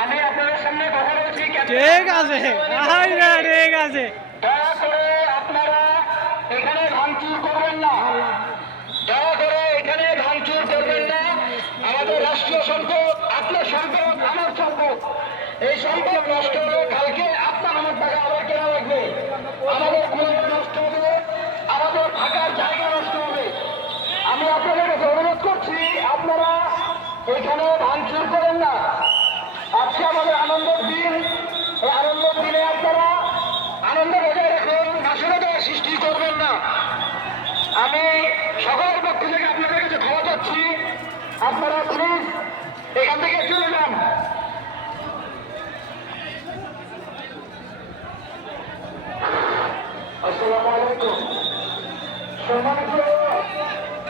আমি আপনাদের সামনে কথা বলছি। ঠিক আছে, ঠিক আছে। দয়া করে আপনারা এখানে ভাঙচুর করবেন না, দয়া করে এখানে ভাঙচুর করবেন না। আমাদের রাষ্ট্রীয় সম্পদ, আপনার সম্পদ, আমার সম্পদ। এই সম্পদ নষ্ট হলে কালকে আপনার আমার টাকা আবার কেনা লাগবে, আমাদের ঘুরে নষ্ট হবে, আমাদের থাকার জায়গা নষ্ট হবে। আমি আপনাদের কাছে অনুরোধ করছি, আপনারা এখানে ভাঙচুর করেন না। আজকে আমাদের আনন্দের দিন, এই আনন্দের দিনে আপনারা আনন্দ বজায় রাখুন, নাশকতার সৃষ্টি করবেন না। আমি সকলের পক্ষ থেকে আপনাদের কাছে ক্ষমা চাচ্ছি, আপনারা প্লিজ এখান থেকে চলে যান। আসসালামু আলাইকুম। সম্মানিত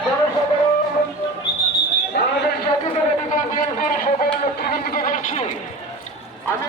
জনসাধারণ, বাংলাদেশ জাতীয়তাবাদী দল বিএনপির সকল নেতৃবৃন্দকে বলছি, আমি